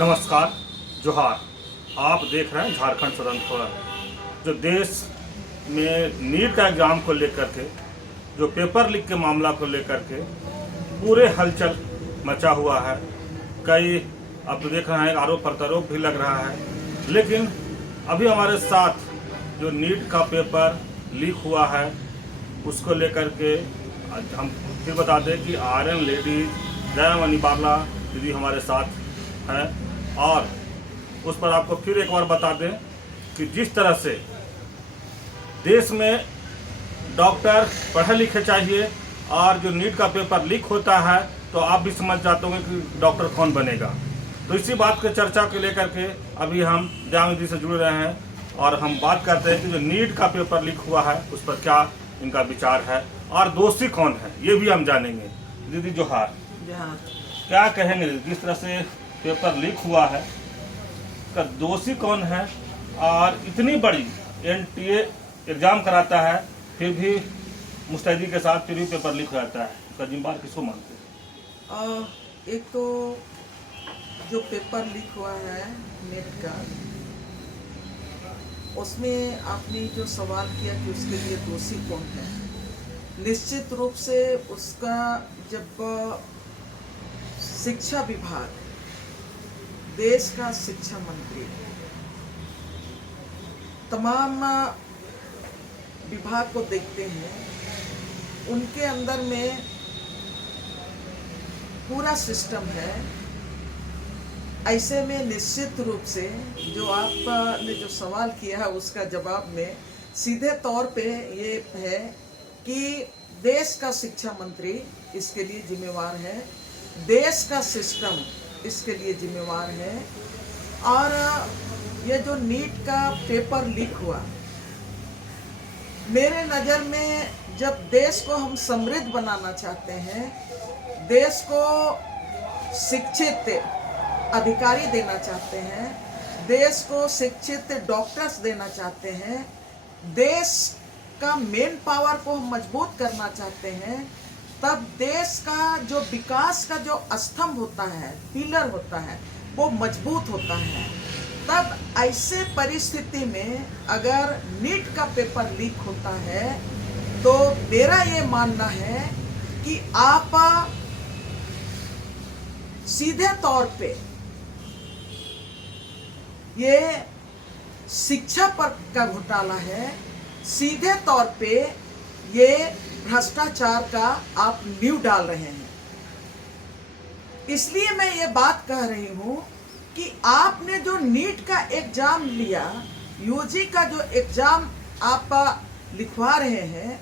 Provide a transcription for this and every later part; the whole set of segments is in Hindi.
नमस्कार, जोहार। आप देख रहे हैं झारखंड स्वतंत्र। जो देश में नीट का एग्ज़ाम को लेकर के, जो पेपर लीक के मामला को लेकर के पूरे हलचल मचा हुआ है। कई अब तो देख रहे हैं आरोप प्रत्यारोप भी लग रहा है। लेकिन अभी हमारे साथ जो नीट का पेपर लीक हुआ है उसको लेकर के हम फिर बता दें कि आर्यन लेडीज दयामणि बाला दीदी हमारे साथ है। और उस पर आपको फिर एक बार बता दें कि जिस तरह से देश में डॉक्टर पढ़े लिखे चाहिए और जो नीट का पेपर लीक होता है तो आप भी समझ जाते होंगे कि डॉक्टर कौन बनेगा। तो इसी बात के चर्चा को लेकर के अभी हम दयामणि जी से जुड़ रहे हैं और हम बात करते हैं कि जो नीट का पेपर लीक हुआ है उस पर क्या इनका विचार है और दोषी कौन है ये भी हम जानेंगे। दीदी जोहार, क्या कहेंगे जिस तरह से पेपर लीक हुआ है का दोषी कौन है और इतनी बड़ी एनटीए एग्जाम कराता है फिर भी मुस्तैदी के साथ फिर भी पेपर लीक हो जाता है, उसका जिम्मेदार किसको मानते हैं? एक तो जो पेपर लीक हुआ है नेट का, उसमें आपने जो सवाल किया कि उसके लिए दोषी कौन है, निश्चित रूप से उसका जब शिक्षा विभाग, देश का शिक्षा मंत्री तमाम विभाग को देखते हैं, उनके अंदर में पूरा सिस्टम है। ऐसे में निश्चित रूप से जो आपने जो सवाल किया है उसका जवाब में सीधे तौर पे ये है कि देश का शिक्षा मंत्री इसके लिए जिम्मेवार है, देश का सिस्टम इसके लिए जिम्मेवार है। और ये जो नीट का पेपर लीक हुआ, मेरे नज़र में जब देश को हम समृद्ध बनाना चाहते हैं, देश को शिक्षित अधिकारी देना चाहते हैं, देश को शिक्षित डॉक्टर्स देना चाहते हैं, देश का मेन पावर को हम मजबूत करना चाहते हैं, तब देश का जो विकास का जो स्तंभ होता है, पिलर होता है, वो मजबूत होता है। तब ऐसे परिस्थिति में अगर नीट का पेपर लीक होता है तो मेरा ये मानना है कि आप सीधे तौर पे ये शिक्षा पर का घोटाला है, सीधे तौर पे ये भ्रष्टाचार का आप नींव डाल रहे हैं। इसलिए मैं ये बात कह रही हूं कि आपने जो नीट का एग्जाम लिया, यूजी का जो एग्जाम आप लिखवा रहे हैं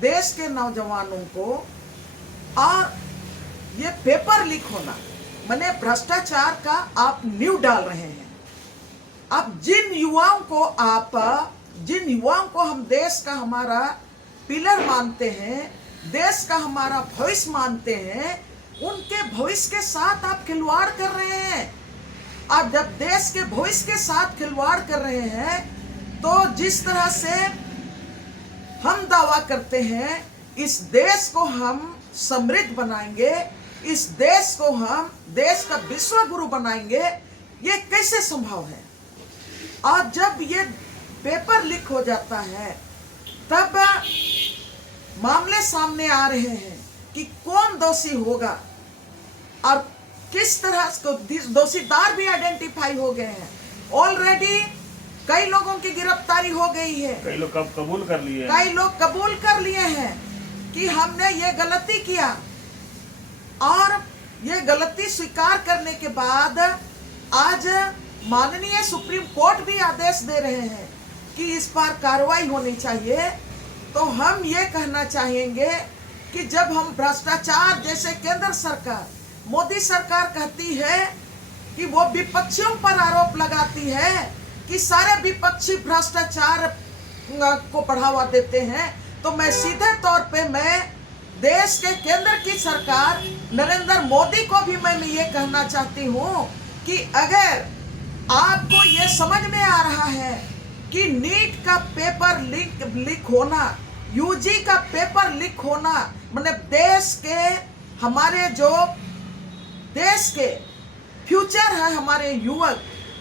देश के नौजवानों को, और ये पेपर लीक होना माने भ्रष्टाचार का आप नींव डाल रहे हैं। अब जिन युवाओं को हम देश का हमारा पिलर मानते हैं, देश का हमारा भविष्य मानते हैं, उनके भविष्य के साथ आप खिलवाड़ कर रहे हैं। आप जब देश के भविष्य के साथ खिलवाड़ कर रहे हैं तो जिस तरह से हम दावा करते हैं इस देश को हम समृद्ध बनाएंगे, इस देश को हम देश का विश्व गुरु बनाएंगे, ये कैसे संभव है? और जब ये पेपर लीक हो जाता है तब मामले सामने आ रहे हैं कि कौन दोषी होगा और किस तरह को दोषीदार भी आइडेंटिफाई हो गए हैं। ऑलरेडी कई लोगों की गिरफ्तारी हो गई है, कई लोग कबूल कर लिए, कई लोग कबूल कर लिए हैं कि हमने ये गलती किया, और ये गलती स्वीकार करने के बाद आज माननीय सुप्रीम कोर्ट भी आदेश दे रहे हैं कि इस पर कार्रवाई होनी चाहिए। तो हम ये कहना चाहेंगे कि जब हम भ्रष्टाचार, जैसे केंद्र सरकार, मोदी सरकार कहती है कि वो विपक्षियों पर आरोप लगाती है कि सारे विपक्षी भ्रष्टाचार को बढ़ावा देते हैं, तो मैं सीधे तौर पे मैं देश के केंद्र की सरकार नरेंद्र मोदी को भी मैं ये कहना चाहती हूँ कि अगर आपको ये समझ में आ रहा है कि नीट का पेपर लीक होना, यूजी का पेपर लीक होना, मतलब देश के हमारे जो देश के फ्यूचर है हमारे युवक,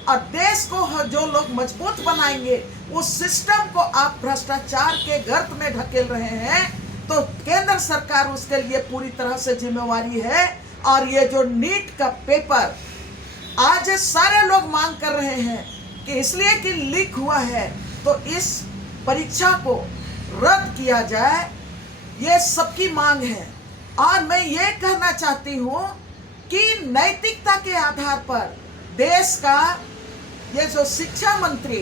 और देश को जो लोग मजबूत बनाएंगे, उस सिस्टम को आप भ्रष्टाचार के गर्त में ढकेल रहे हैं, तो केंद्र सरकार उसके लिए पूरी तरह से जिम्मेवारी है। और ये जो नीट का पेपर आज सारे लोग मांग कर रहे हैं कि इसलिए कि लीक हुआ है, तो इस परीक्षा को रद्द किया जाए, ये सबकी मांग है। और मैं ये कहना चाहती हूँ कि नैतिकता के आधार पर देश का ये जो शिक्षा मंत्री,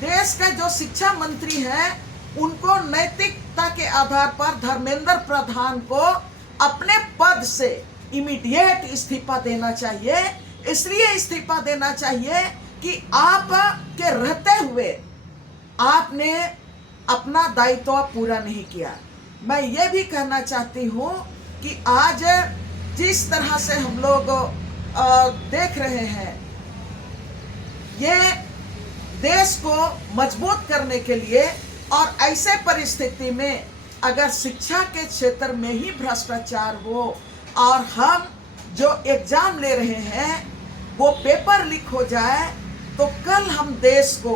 देश का जो शिक्षा मंत्री है, उनको नैतिकता के आधार पर धर्मेंद्र प्रधान को अपने पद से इमीडिएट इस्तीफा देना चाहिए। इसलिए इस्तीफा देना चाहिए कि आप के रहते हुए आपने अपना दायित्व पूरा नहीं किया। मैं ये भी कहना चाहती हूँ कि आज जिस तरह से हम लोग देख रहे हैं, ये देश को मजबूत करने के लिए, और ऐसे परिस्थिति में अगर शिक्षा के क्षेत्र में ही भ्रष्टाचार हो और हम जो एग्जाम ले रहे हैं वो पेपर लीक हो जाए, तो कल हम देश को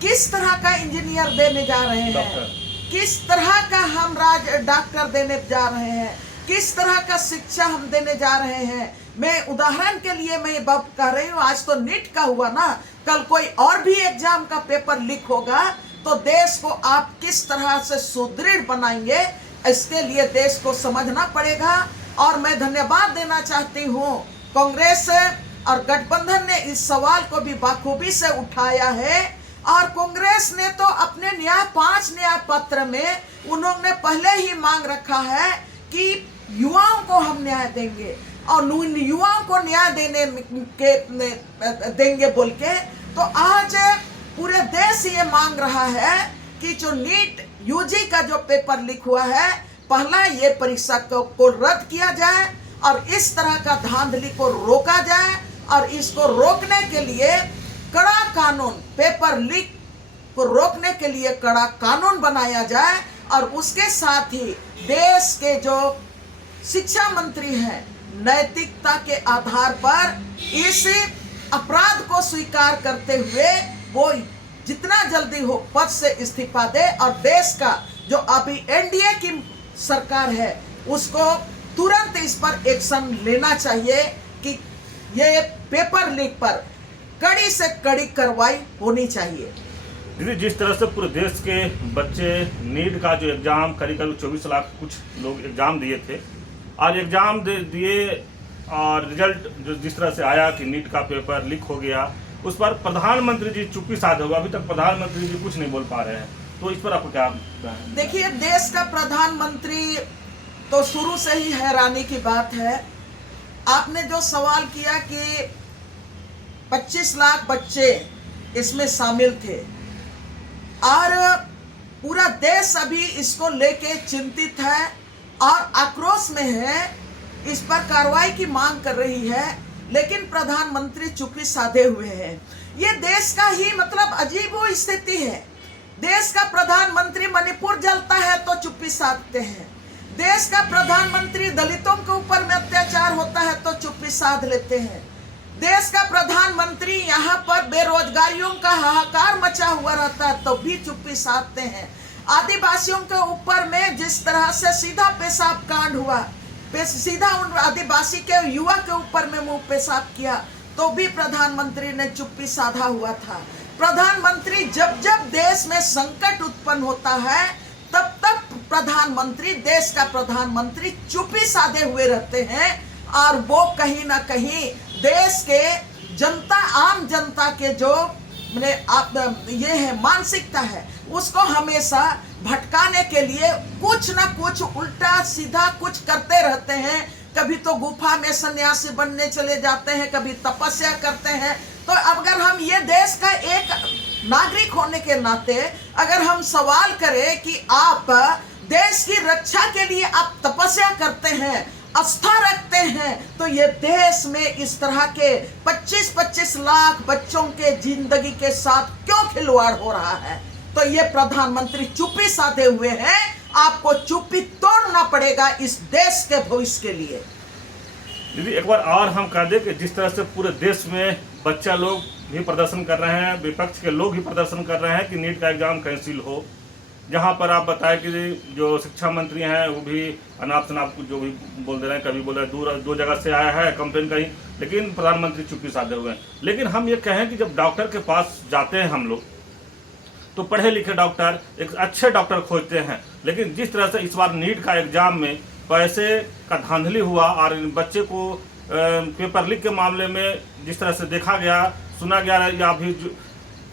किस तरह का इंजीनियर देने जा रहे हैं, किस तरह का हम डॉक्टर देने जा रहे हैं, किस तरह का शिक्षा हम देने जा रहे हैं। मैं उदाहरण के लिए मैं बात कह रही हूँ, आज तो नीट का हुआ ना, कल कोई और भी एग्जाम का पेपर लीक होगा, तो देश को आप किस तरह से सुदृढ़ बनाएंगे, इसके लिए देश को समझना पड़ेगा। और मैं धन्यवाद देना चाहती हूँ, कांग्रेस और गठबंधन ने इस सवाल को भी बखूबी से उठाया है। और कांग्रेस ने तो अपने 5 न्याय पत्र में उन्होंने पहले ही मांग रखा है कि युवाओं को हम न्याय देंगे, और युवाओं को न्याय देंगे बोल के। तो आज पूरे देश ये मांग रहा है कि जो नीट यूजी का जो पेपर लीक हुआ है, पहला ये परीक्षा को रद्द किया जाए और इस तरह का धांधली को रोका जाए। और इसको रोकने के लिए कड़ा कानून, पेपर लीक को रोकने के लिए कड़ा कानून बनाया जाए। और उसके साथ ही देश के जो शिक्षा मंत्री हैं, नैतिकता के आधार पर इस अपराध को स्वीकार करते हुए वो जितना जल्दी हो पद से इस्तीफा दे, और देश का जो अभी एनडीए की सरकार है उसको तुरंत इस पर एक्शन लेना चाहिए कि ये पेपर लीक पर कड़ी से कड़ी कार्रवाई होनी चाहिए। दीदी, जिस तरह से पूरे देश के बच्चे नीट का जो एग्ज़ाम करीब 24 लाख कुछ लोग एग्ज़ाम दिए थे, आज एग्ज़ाम दिए और रिजल्ट जो जिस तरह से आया कि नीट का पेपर लीक हो गया, उस पर प्रधानमंत्री जी चुप्पी साधे हुए, अभी तक प्रधानमंत्री जी कुछ नहीं बोल पा रहे हैं, तो इस पर आपको क्या? देखिए, देश का प्रधानमंत्री तो शुरू से ही हैरानी की बात है। आपने जो सवाल किया कि 25 लाख बच्चे इसमें शामिल थे और पूरा देश अभी इसको लेके चिंतित है और आक्रोश में है, इस पर कार्रवाई की मांग कर रही है, लेकिन प्रधानमंत्री चुप्पी साधे हुए हैं। ये देश का ही मतलब अजीब स्थिति है। देश का प्रधानमंत्री मणिपुर जलता है तो चुप्पी साधते हैं, देश का प्रधानमंत्री दलितों के ऊपर में अत्याचार होता है तो चुप्पी साध लेते हैं, देश का प्रधानमंत्री यहाँ पर बेरोजगारियों का हाहाकार मचा हुआ रहता है तो भी चुप्पी साधते हैं, आदिवासियों के ऊपर में जिस तरह से सीधा पेशाब कांड हुआ, सीधा उन आदिवासी के युवा के ऊपर में मुंह पेशाब किया तो भी प्रधानमंत्री ने चुप्पी साधा हुआ था। प्रधानमंत्री जब जब देश में संकट उत्पन्न होता है तब तब प्रधानमंत्री, देश का प्रधानमंत्री चुप्पी साधे हुए रहते हैं और वो कहीं ना कहीं देश के जनता, आम जनता के जो ये है मानसिकता है उसको हमेशा भटकाने के लिए कुछ ना कुछ उल्टा सीधा कुछ करते रहते हैं। कभी तो गुफा में सन्यासी बनने चले जाते हैं, कभी तपस्या करते हैं। तो अगर हम ये देश का एक नागरिक होने के नाते अगर हम सवाल करें कि आप देश की रक्षा के लिए आप तपस्या करते हैं, आस्था रखते हैं, तो ये देश में इस तरह के 25-25 लाख बच्चों के जिंदगी के साथ क्यों खिलवाड़ हो रहा है? तो ये प्रधानमंत्री चुप्पी साधे हुए हैं। आपको चुप्पी तोड़ना पड़ेगा इस देश के भविष्य के लिए। दीदी एक बार और हम कह दें कि जिस तरह से पूरे देश में बच्चा लोग भी प्रदर्शन कर रहे हैं, विपक्ष के लोग भी प्रदर्शन कर रहे हैं कि नीट का एग्जाम कैंसिल हो, जहां पर आप बताएं कि जो शिक्षा मंत्री हैं वो भी अनाप शनाप जो भी बोल दे रहे हैं, कभी बोल रहे हैं दो जगह से आया है कंप्लेन कहीं, लेकिन प्रधानमंत्री चुप्पी साधे हुए हैं। लेकिन हम ये कहें कि जब डॉक्टर के पास जाते हैं हम लोग तो पढ़े लिखे डॉक्टर एक अच्छे डॉक्टर खोजते हैं, लेकिन जिस तरह से इस बार नीट का एग्जाम में पैसे का धांधली हुआ और इन बच्चे को पेपर लीक के मामले में जिस तरह से देखा गया, सुना गया या भी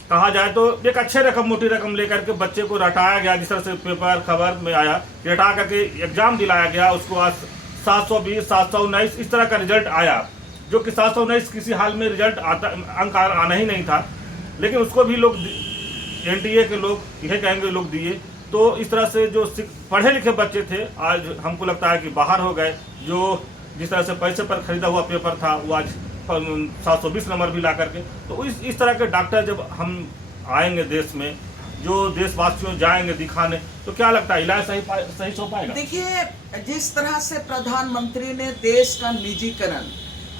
कहा जाए तो एक अच्छे रकम मोटी रकम लेकर के बच्चे को रटाया गया, जिस तरह से पेपर खबर में आया कि रटा करके एग्जाम दिलाया गया, उसको आज 720 719 इस तरह का रिजल्ट आया, जो कि 719 किसी हाल में रिजल्ट अंक आना ही नहीं था, लेकिन उसको भी लोग एनटीए के लोग यह कहेंगे लोग दिए। तो इस तरह से जो पढ़े लिखे बच्चे थे आज हमको लगता है कि बाहर हो गए, जो जिस तरह से पैसे पर खरीदा हुआ पेपर था वो आज 720 नंबर भी ला करके। तो इस तरह के डॉक्टर जब हम आएंगे देश में, जो देशवासियों जाएंगे दिखाने, तो क्या लगता है इलाज सही हो पाएगा? देखिए, जिस तरह से प्रधानमंत्री ने देश का निजीकरण,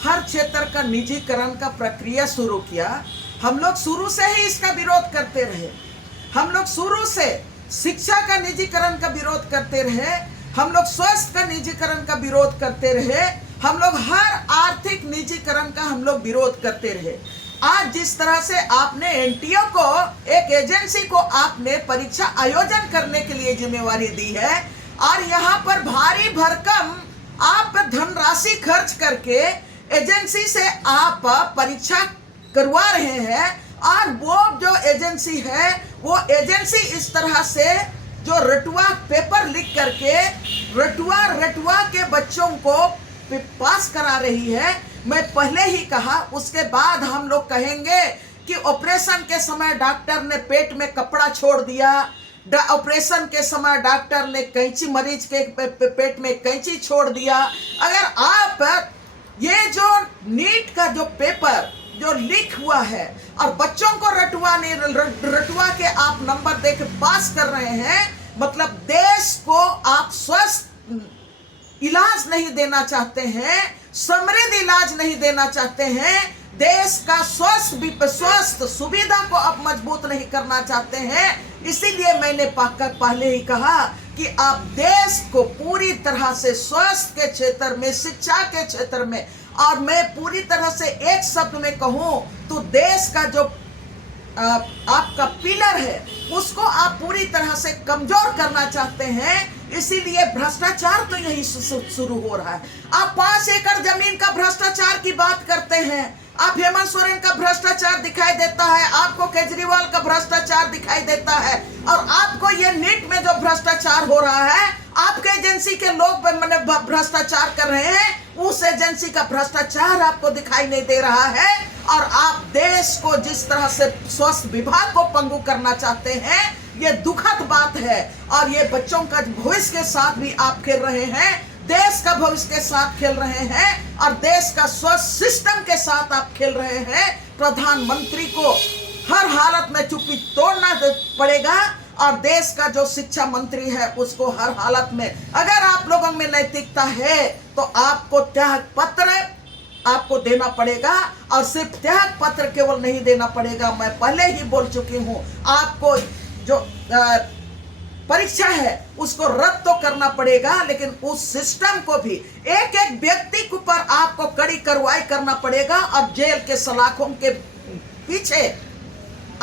हर क्षेत्र का निजीकरण का प्रक्रिया शुरू किया, हम लोग शुरू से ही इसका विरोध करते रहे। हम लोग शुरू से शिक्षा का निजीकरण का विरोध करते रहे, हम लोग स्वास्थ्य का निजीकरण का विरोध करते रहे, हम लोग हर आर्थिक निजीकरण का हम लोग विरोध करते रहे। आज जिस तरह से आपने एनटीए को, एक एजेंसी को आपने परीक्षा आयोजन करने के लिए जिम्मेवारी दी है और यहाँ पर भारी भरकम आप धनराशि खर्च करके एजेंसी से आप परीक्षा करवा रहे हैं, और वो जो एजेंसी है वो एजेंसी इस तरह से जो रटुआ पेपर लिख करके रटुआ के बच्चों को पास करा रही है। मैं पहले ही कहा, उसके बाद हम लोग कहेंगे कि ऑपरेशन के समय डॉक्टर ने पेट में कपड़ा छोड़ दिया, ऑपरेशन के समय डॉक्टर ने कैंची, मरीज के पेट में कैंची छोड़ दिया। अगर आप ये जो नीट का जो पेपर जो लीक हुआ है और बच्चों को रटुआ के आप नंबर देकर पास कर रहे हैं, मतलब देश को आप स्वस्थ इलाज नहीं देना चाहते हैं, समृद्ध इलाज नहीं देना चाहते हैं, देश का स्वस्थ सुविधा को आप मजबूत नहीं करना चाहते हैं। इसीलिए मैंने पहले ही कहा कि आप देश को पूरी तरह से स्वास्थ्य के क्षेत्र में, शिक्षा के क्षेत्र में, और मैं पूरी तरह से एक शब्द में कहूं तो देश का जो आपका पिलर है उसको आप पूरी तरह से कमजोर करना चाहते हैं। इसीलिए भ्रष्टाचार तो यही शुरू हो रहा है। आप 5 एकड़ जमीन का भ्रष्टाचार की बात करते हैं, आप हेमंत सोरेन का भ्रष्टाचार दिखाई देता है, आपको केजरीवाल का भ्रष्टाचार दिखाई देता है, और आपको ये नीट में जो भ्रष्टाचार हो रहा है, आपके एजेंसी के लोग मैंने भ्रष्टाचार कर रहे हैं, उस एजेंसी का भ्रष्टाचार आपको दिखाई नहीं दे रहा है। और आप देश को जिस तरह से स्वास्थ्य विभाग को पंगु करना चाहते हैं, ये दुखद बात है। और ये बच्चों का भविष्य के साथ भी आप खेल रहे हैं, देश का भविष्य के साथ खेल रहे हैं, और देश का स्वास्थ्य सिस्टम के साथ आप खेल रहे हैं। प्रधानमंत्री को हर हालत में चुप्पी तोड़ना पड़ेगा, और देश का जो शिक्षा मंत्री है उसको हर हालत में, अगर आप लोगों में नैतिकता है तो आपको त्याग पत्र आपको देना पड़ेगा। और सिर्फ त्याग पत्र केवल नहीं देना पड़ेगा, मैं पहले ही बोल चुकी हूँ, आपको जो परीक्षा है उसको रद्द तो करना पड़ेगा, लेकिन उस सिस्टम को भी एक एक व्यक्ति के ऊपर आपको कड़ी कार्रवाई करना पड़ेगा, और जेल के सलाखों के पीछे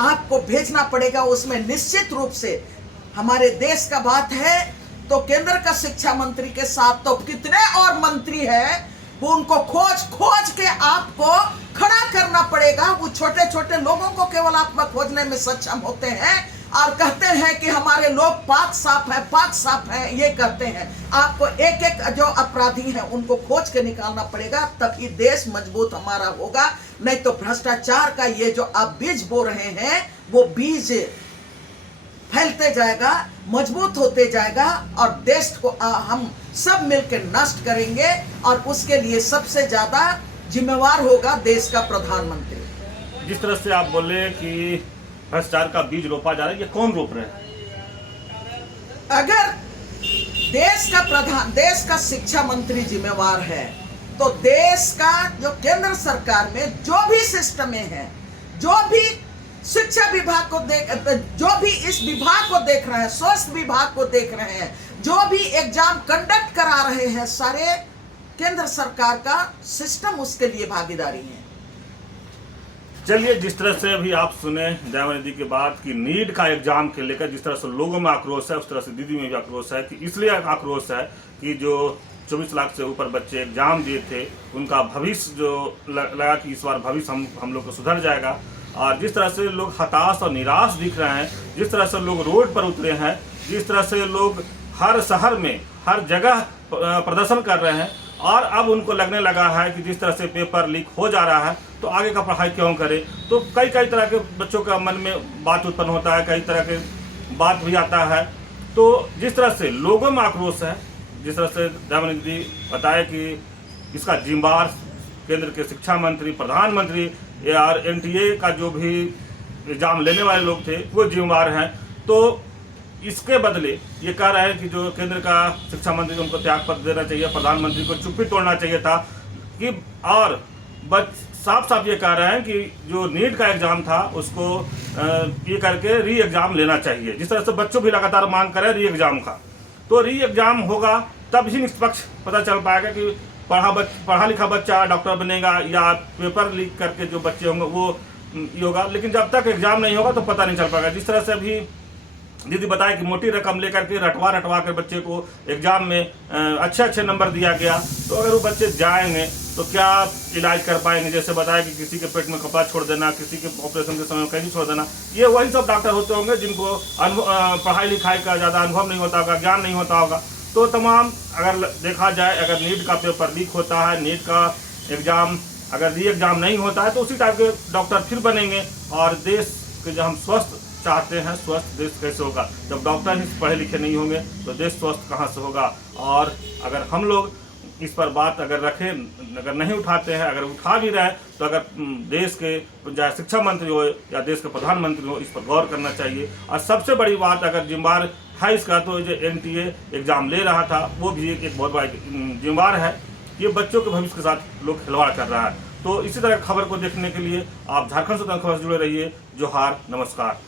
आपको भेजना पड़ेगा। उसमें निश्चित रूप से हमारे देश का बात है तो केंद्र का शिक्षा मंत्री के साथ तो कितने और मंत्री हैं, वो उनको खोज के आपको खड़ा करना पड़ेगा। वो छोटे छोटे लोगों को केवल आप खोजने में सक्षम होते हैं और कहते हैं कि हमारे लोग पाक साफ हैं, ये कहते हैं। आपको एक एक जो अपराधी हैं उनको खोज के निकालना पड़ेगा, तभी देश मजबूत हमारा होगा। नहीं तो भ्रष्टाचार का ये जो आप बीज बो रहे हैं वो बीज फैलते जाएगा, मजबूत होते जाएगा, और देश को हम सब मिलकर नष्ट करेंगे, और उसके लिए सबसे ज्यादा जिम्मेवार होगा देश का प्रधानमंत्री। जिस तरह से आप बोले कि भ्रष्टाचार का बीज रोपा जा रहा है, ये कौन रोप रहे हैं? अगर देश का शिक्षा मंत्री जिम्मेवार है, तो देश का जो केंद्र सरकार में जो भी सिस्टम में है, जो भी शिक्षा विभाग को जो भी इस विभाग को देख रहे हैं, स्वास्थ्य विभाग को देख रहे हैं, जो भी एग्जाम कंडक्ट करा रहे हैं, सारे केंद्र सरकार का सिस्टम उसके लिए भागीदारी है। चलिए, जिस तरह से अभी आप सुने दयानिधि की बात कि नीट का एग्जाम के लेकर जिस तरह से लोगों में आक्रोश है, उस तरह से दीदी में भी आक्रोश है कि इसलिए आक्रोश है कि जो 24 लाख से ऊपर बच्चे एग्जाम दिए थे, उनका भविष्य जो लगा कि इस बार भविष्य हम लोग को सुधर जाएगा। और जिस तरह से लोग हताश और निराश दिख रहे हैं, जिस तरह से लोग रोड पर उतरे हैं, जिस तरह से लोग हर शहर में हर जगह प्रदर्शन कर रहे हैं, और अब उनको लगने लगा है कि जिस तरह से पेपर लीक हो जा रहा है तो आगे का पढ़ाई क्यों करें। तो कई तरह के बच्चों का मन में बात उत्पन्न होता है, कई तरह के बात भी आता है। तो जिस तरह से लोगों में आक्रोश है, जिस तरह से दयानिधि बताया कि इसका जिम्मेदार केंद्र के शिक्षा मंत्री, प्रधानमंत्री या NTA का जो भी एग्जाम लेने वाले लोग थे वो जिम्मेदार हैं, तो इसके बदले ये कह रहे हैं कि जो केंद्र का शिक्षा मंत्री उनको त्यागपत्र देना चाहिए, प्रधानमंत्री को चुप्पी तोड़ना चाहिए था कि, और साफ साफ ये कह रहे हैं कि जो नीट का एग्जाम था उसको ये करके री एग्जाम लेना चाहिए। जिस तरह से बच्चों भी लगातार मांग कर रहे हैं री एग्जाम का, तो री एग्जाम होगा तब ही निष्पक्ष पता चल पाएगा कि पढ़ा लिखा बच्चा डॉक्टर बनेगा या पेपर लीक करके जो बच्चे होंगे वो ये होगा। लेकिन जब तक एग्जाम नहीं होगा तो पता नहीं चल पाएगा। जिस तरह से अभी दीदी बताया कि मोटी रकम लेकर के रटवा कर बच्चे को एग्जाम में अच्छे नंबर दिया गया, तो अगर वो बच्चे जाएंगे तो क्या इलाज कर पाएंगे। जैसे बताया कि किसी के पेट में कपड़ा छोड़ देना, किसी के ऑपरेशन के समय कहीं छोड़ देना, ये वही सब डॉक्टर होते होंगे जिनको पढ़ाई लिखाई का ज़्यादा अनुभव नहीं होता होगा, ज्ञान नहीं होता होगा। तो तमाम अगर देखा जाए, अगर नीट का पेपर लीक होता है, नीट का एग्ज़ाम अगर री एग्ज़ाम नहीं होता है, तो उसी टाइप के डॉक्टर फिर बनेंगे। और देश के जो हम स्वस्थ चाहते हैं, स्वस्थ देश कैसे होगा जब डॉक्टर ही पढ़े लिखे नहीं होंगे, तो देश स्वस्थ कहाँ से होगा। और अगर हम लोग इस पर बात अगर रखें, अगर नहीं उठाते हैं, अगर उठा भी रहे तो अगर देश के चाहे शिक्षा मंत्री हो या देश के प्रधानमंत्री हो, इस पर गौर करना चाहिए। और सबसे बड़ी बात अगर जिम्मेदार है इसका, तो जो NTA एग्जाम ले रहा था वो भी एक बहुत बड़ा जिम्मेदार है। ये बच्चों के भविष्य के साथ लोग खिलवाड़ कर रहा है। तो इसी तरह खबर को देखने के लिए आप झारखंड स्वतंत्र खबर से जुड़े रहिए। जोहार, नमस्कार।